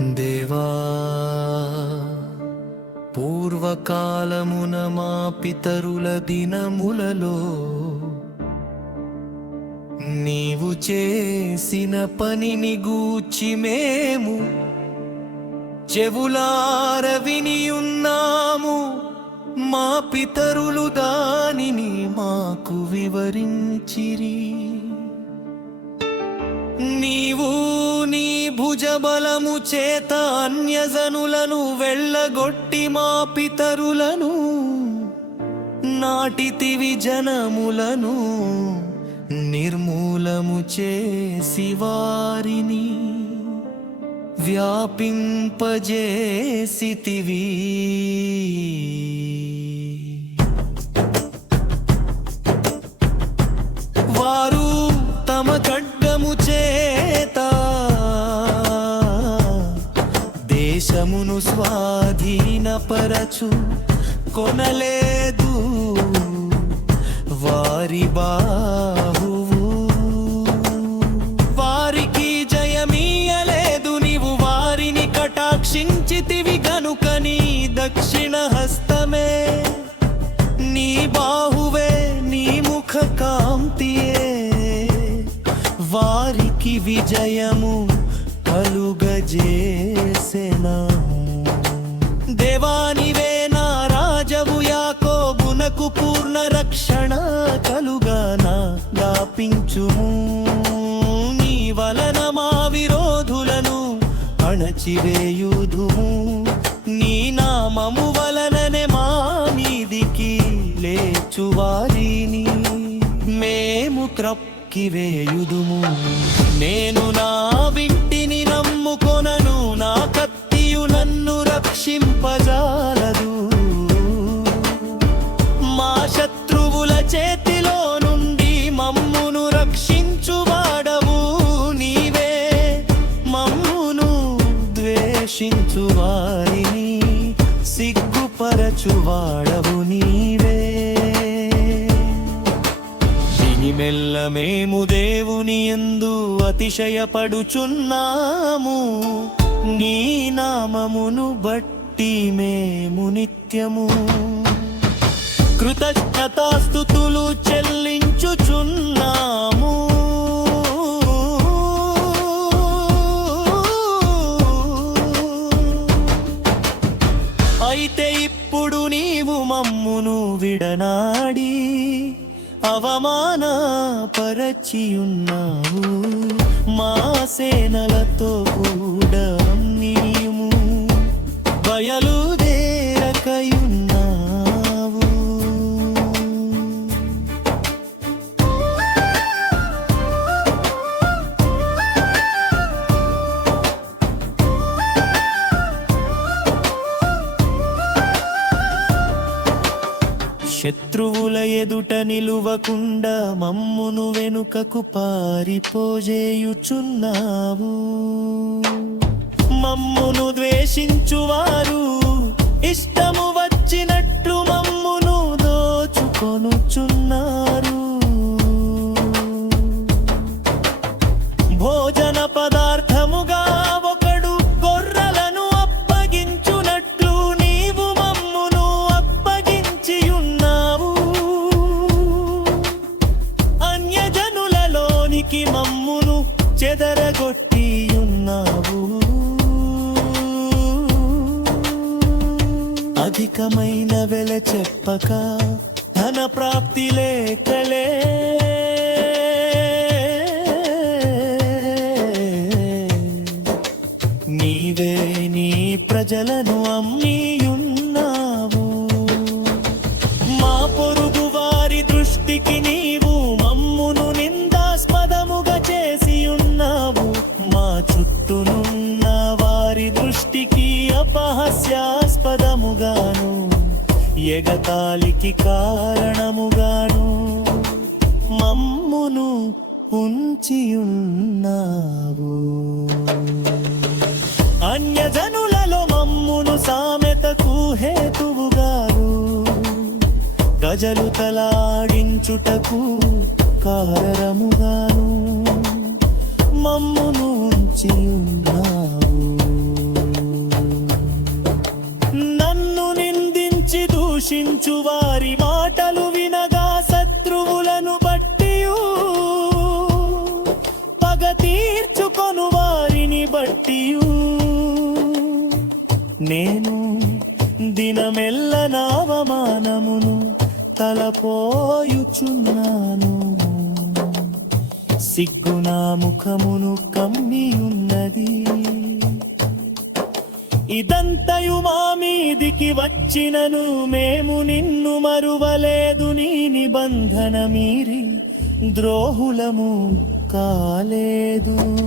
దేవా పూర్వకాలమున మా పితరుల దినములలో నీవు చేసిన పనిని గూర్చి మేము చెవులార వినియున్నాము. మా పితరులు దానిని మాకు వివరించిరి. నీవు నీ భుజబలము చేత అన్యజనులను వెళ్ళగొట్టి మా పితరులను నాటితివి, జనములను నిర్మూలము చేసి వారిని వ్యాపింపజేసితివి. వారు తమ ఖడ్గము చేత దేశమును స్వాధీనపరచు కొనలేదు. వారి బాహువు వారికి జయమీయలేదు. నీవు వారిని కటాక్షించితివి గనుక నీ దక్షిణ హస్తమే, నీ బాహువే, నీ ముఖ కాంతియే వారికి విజయము కలుగజేసెనా. దేవానివే నా రాజవు, యాకోబునకు పూర్ణ రక్షణ కలుగానా గాపించుము. నీ వలన మా విరోధులను అణచివేయుదుము. నీ నామము వలననే మా మీదికి లేచువారిని మేము త్రక్కివేయుదుము. నేను నా వింటిని నమ్ముకొనను, నా కత్తియు నన్ను రక్షింపజాలదు. మా శత్రువుల చేతిలో నుండి మమ్మును రక్షించువాడవు నీవే. మమ్మును ద్వేషించువారిని సిగ్గుపరచువాడవు నీవే. మెల్ల మేము దేవుని యందు అతిశయపడుచున్నాము. నీ నామమును బట్టి మేము నిత్యము కృతజ్ఞతాస్తుతులు చెల్లించుచున్నాము. అయితే ఇప్పుడు నీవు మమ్మును విడనాడి అవమానపరచియున్నావు. మా సేనలతో కూడా నీవు బయలుదేరకయున్నావు. శత్రువుల ఎదుట నిలువకుండా మమ్మును వెనుకకు పారిపోజేయుచున్నావు. మమ్మును ద్వేషించువారు ఇష్టము వచ్చినట్లు మమ్మును దోచుకొనుచున్నారు. భోజన పదార్థముగా ఒకడు గొర్రెలను అప్పగించునట్లు నీవు మమ్మును అప్పగించియున్నావు. అన్యజనులలోనికి మమ్మును చెదరగొట్టియున్నావు. అధికమైన వెల చెప్పక ధన ప్రాప్తి లేకలే నీవే నీ ప్రజలను అమ్మియున్నావు. మా పొరుగు వారి దృష్టికి నీవు మమ్మును నిందాస్పదముగా చేసియున్నావు. మా చుట్టూనున్న వారి దృష్టికి అపహాస్యాస్పదముగాను ఎగతాళికి కారణముగాను మమ్మును ఉంచియున్నావు. అన్యజనులలో మమ్మును సామెతకు హేతువుగాను గజలు తలాడించుటకు కారరముగాను మమ్మును ఉంచియున్నావు. బట్టియు నేను దినమెల్ల నావమానమును తలపోయుచున్నాను. సిగ్గునా ముఖమును కమ్మియున్నది. ఇదంతయు మా మీదికి వచ్చినను మేము నిన్ను మరువలేదు. నీ నిబంధన మీరి ద్రోహులము కాలేదు.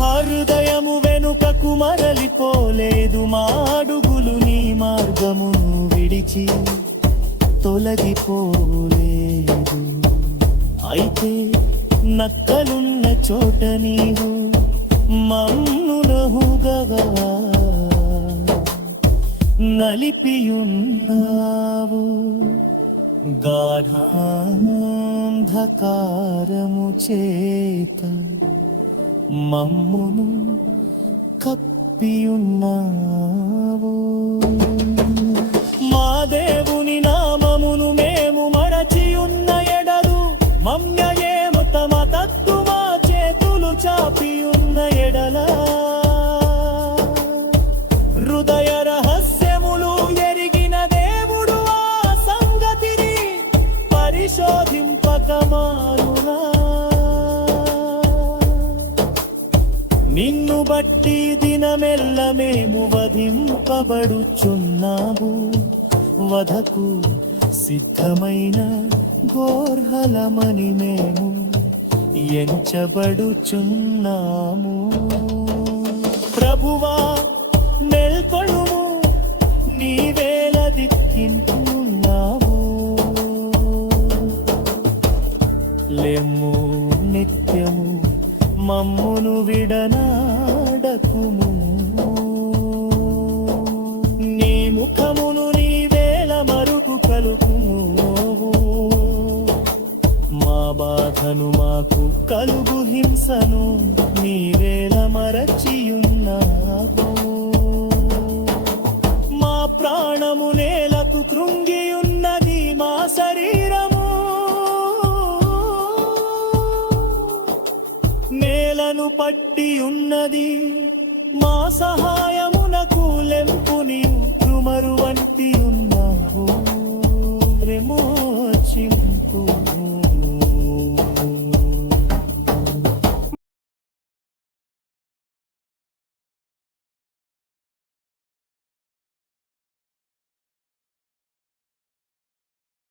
హృదయము వెనుకకు మరలిపోలేదు. మా అడుగులు నీ మార్గమును విడిచి తొలగిపోలేదు. అయితే నక్కలున్న చోట నీవు మమ్ము నహుగగా నలిపియున్నావు. గాఢాంధకారము చేత మమ్మును కప్పియున్నావు. మా దేవుని నామమును మేము మరచియున్న ఎడలు మమ్యయేము తమ తత్తు మా చేతులు చాపియున్న ఎడల హృదయ రహస్యములు ఎరిగిన దేవుడు ఆ సంగతిని పరిశోధింపకమానునా. నిన్ను బట్టి దినమెల్ల మేము వధింపబడుచున్నాము. వధకు సిద్ధమైన గోర్హలమని మేము ఎంచబడుచున్నాము. ప్రభువా మేల్కొనుము, నీవేళ దిక్కింటున్నావు. లెమ్ము నిత్యము మమ్మును విడనాడకుము. నీ ముఖమును నీవేళ మరుపు కలుపుము. మా బాధను మాకు కలుగు హింసను నీవేళ మరచియున్నావు. మా ప్రాణము నేలకు కృంగియున్నది. మా శరీరము నేలను పట్టి ఉన్నది. మా సహాయమునకు లెంపునియు తుమరు వంటి ఉన్నావు. విమోచింపు